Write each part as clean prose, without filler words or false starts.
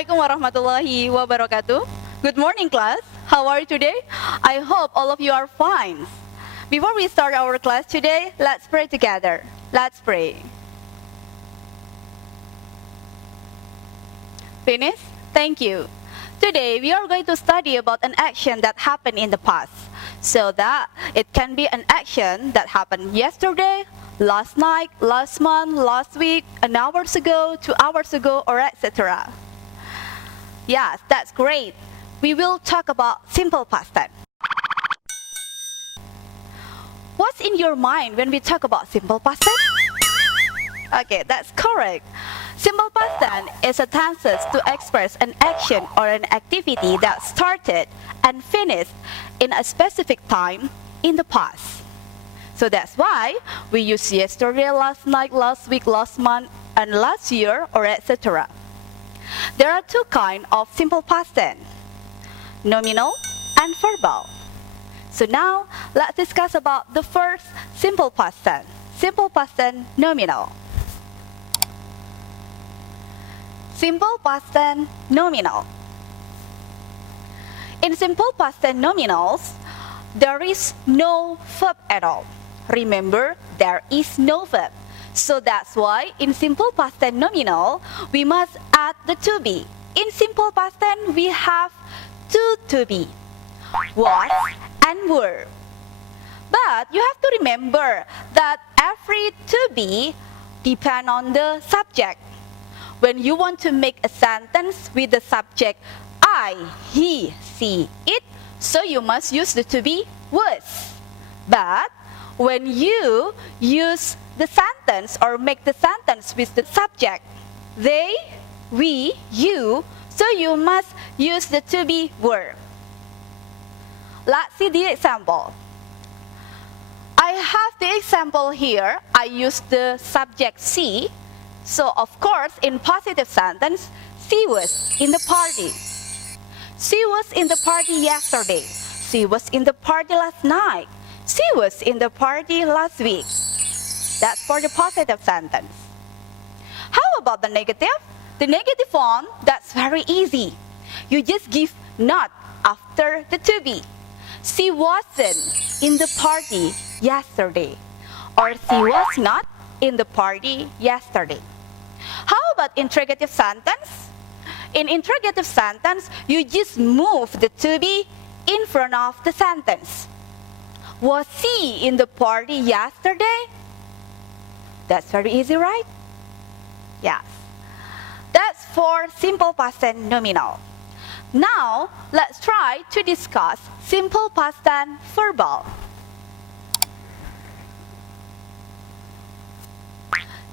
Assalamualaikum warahmatullahi wabarakatuh. Good morning, class. How are you today? I hope all of you are fine. Before we start our class today, let's pray together. Let's pray. Finish? Thank you. Today, we are going to study about an action that happened in the past. So that it can be an action that happened yesterday, last night, last month, last week, an hour ago, 2 hours ago, or etc. Yes, that's great. We will talk about simple past tense. What's in your mind when we talk about simple past tense? Okay, that's correct. Simple past tense is a tense to express an action or an activity that started and finished in a specific time in the past. So that's why we use yesterday, last night, last week, last month, and last year, or etc. There are two kinds of simple past tense, nominal and verbal. So now, let's discuss about the first simple past tense. Simple past tense, nominal. Simple past tense, nominal. In simple past tense nominals, there is no verb at all. Remember, there is no verb. So that's why in simple past tense nominal, we must add the to be. In simple past tense, we have two to be, was and were. But you have to remember that every to be depends on the subject. When you want to make a sentence with the subject I, he, she, it, so you must use the to be was. But when you use the sentence or make the sentence with the subject they, we, you, so you must use the to be were. Let's see the example. I have the example here. I use the subject she. So of course, in positive sentence, she was in the party. She was in the party yesterday. She was in the party last night. She was in the party last week. That's for the positive sentence. How about the negative? The negative form, that's very easy. You just give not after the to be. She wasn't in the party yesterday. Or she was not in the party yesterday. How about interrogative sentence? In interrogative sentence, you just move the to be in front of the sentence. Was she in the party yesterday? That's very easy, right? Yes. That's for simple past tense nominal. Now, let's try to discuss simple past tense verbal.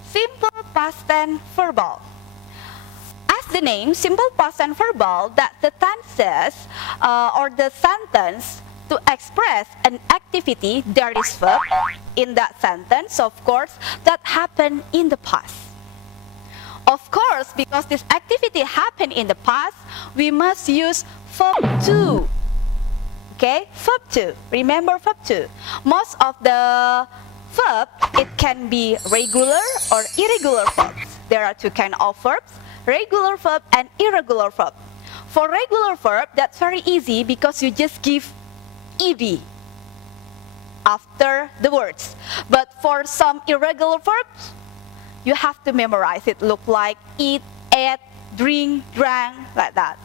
Simple past tense verbal. As the name, simple past tense verbal, that the tenses or the sentence to express an activity, there is verb in that sentence, of course, that happened in the past. Of course, because this activity happened in the past, we must use verb to. Okay, verb to. Remember verb to. Most of the verb, it can be regular or irregular verbs. There are two kinds of verbs, regular verb and irregular verb. For regular verb, that's very easy because you just give ed after the words. But for some irregular verbs, you have to memorize it. Look like eat, ate, drink, drank, like that.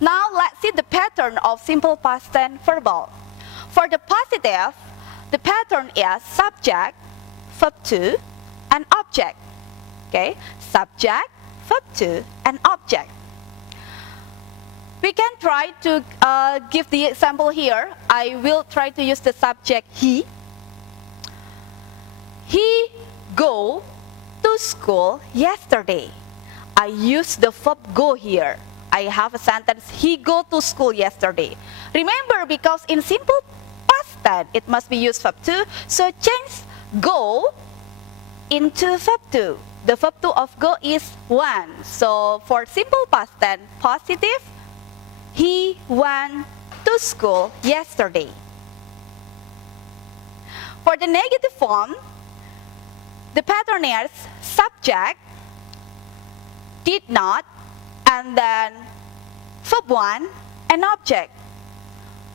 Now let's see the pattern of simple past tense verbal. For the positive, the pattern is subject, verb to, and object. Okay, subject, verb to, and object. We can try to give the example here. I will try to use the subject he. He go to school yesterday. I use the verb go here. I have a sentence, he go to school yesterday. Remember, because in simple past tense, it must be used verb to, so change go into verb to. The verb to of go is went. So for simple past tense, positive, he went to school yesterday. For the negative form, the pattern is subject, did not, And then verb 1, an object.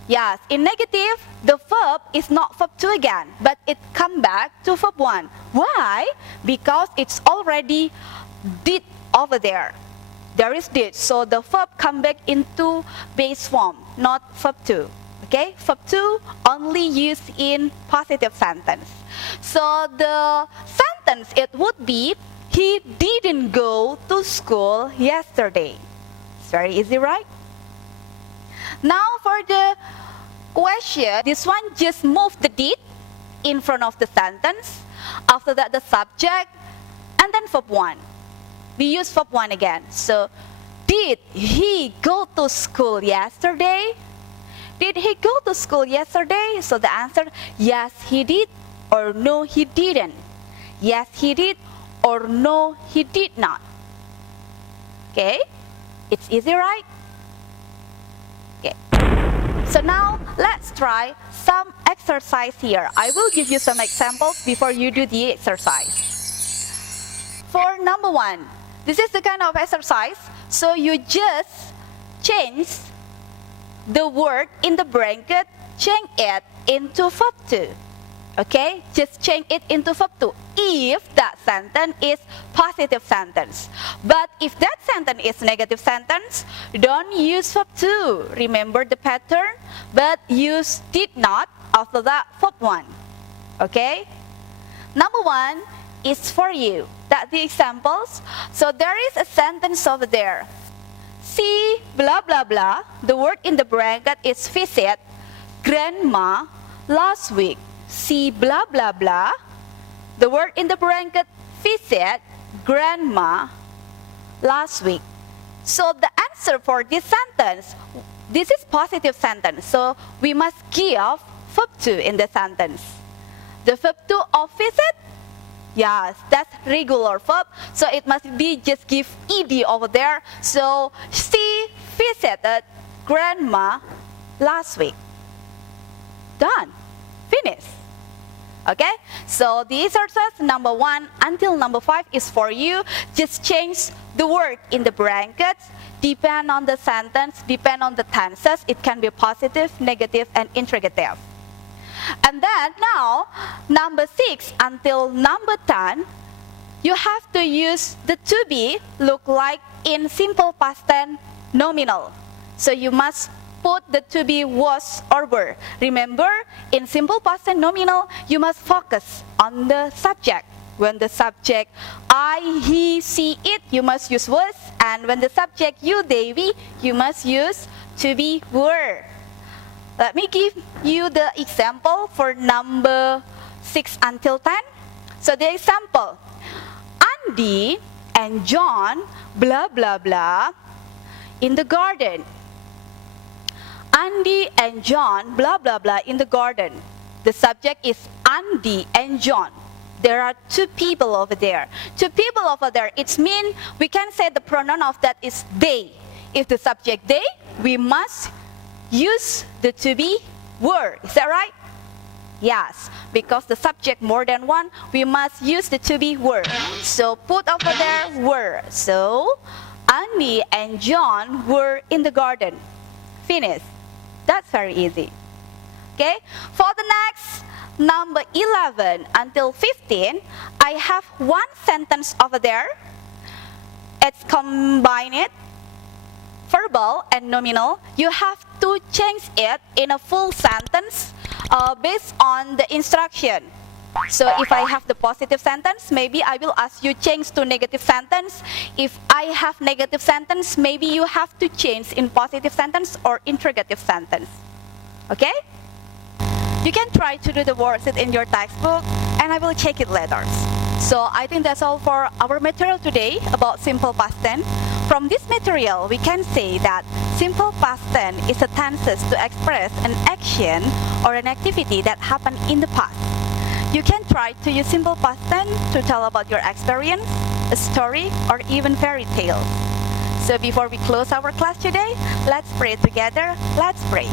Yes, in negative, the verb is not verb 2 again, but it come back to verb 1. Why? Because it's already did over there. There is did, so the verb come back into base form, not verb 2. Okay, verb 2 only used in positive sentence. So the sentence, it would be, he didn't go to school yesterday. It's very easy, right? Now for the question, this one just move the did in front of the sentence. After that, the subject, and then verb 1. We use verb 1 again. So, did he go to school yesterday? Did he go to school yesterday? So the answer, yes he did, or no he didn't. Yes he did, or no he did not. Okay? It's easy, right? Okay. So now, let's try some exercise here. I will give you some examples before you do the exercise. For number 1, this is the kind of exercise. So you just change the word in the bracket, change it into verb 2. Okay? Just change it into verb 2 if that sentence is positive sentence. But if that sentence is negative sentence, don't use verb 2. Remember the pattern, but use did not after that verb 1. Okay? Number 1 is for you. That's the examples. So there is a sentence over there. See blah blah blah. The word in the bracket is visit grandma last week. See blah blah blah. The word in the bracket visit grandma last week. So the answer for this sentence, this is positive sentence. So we must give verb 2 in the sentence. The verb 2 of visit, yes, that's regular verb. So it must be just give ed over there. So she visited grandma last week. Done. Finish. Okay? So the exercise number 1 until number 5 is for you. Just change the word in the brackets. Depend on the sentence, depend on the tenses. It can be positive, negative, and interrogative. And then now, number 6 until number 10, you have to use the to be look like in simple past tense nominal. So you must put the to be was or were. Remember, in simple past tense nominal, you must focus on the subject. When the subject I, he, she, it, you must use was. And when the subject you, they, we, you must use to be, were. Let me give you the example for number 6 until 10. So the example, Andy and John, blah, blah, blah, in the garden. Andy and John, blah, blah, blah, in the garden. The subject is Andy and John. There are 2 people over there. 2 people over there, it means we can say the pronoun of that is they. If the subject they, we must use the to be were. Is that right? Yes, because the subject more than one, we must use the to be were. So put over there were. So Andy and John were in the garden. Finish. That's very easy. Okay, for the next number 11 until 15, I have one sentence over there. It's combined verbal and nominal. You have to change it in a full sentence based on the instruction. So if I have the positive sentence, maybe I will ask you change to negative sentence. If I have negative sentence, maybe you have to change in positive sentence or interrogative sentence. Okay? You can try to do the worksheet in your textbook, and I will check it later. So I think that's all for our material today about simple past tense. From this material, we can say that simple past tense is a tenses to express an action or an activity that happened in the past. You can try to use simple past tense to tell about your experience, a story, or even fairy tales. So before we close our class today, let's pray together. Let's pray.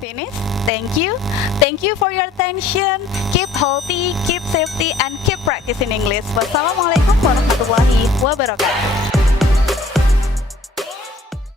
Finish. Thank you. Thank you for your attention. Keep healthy, keep safety, and keep practicing. practice in English. Wassalamualaikum warahmatullahi wabarakatuh.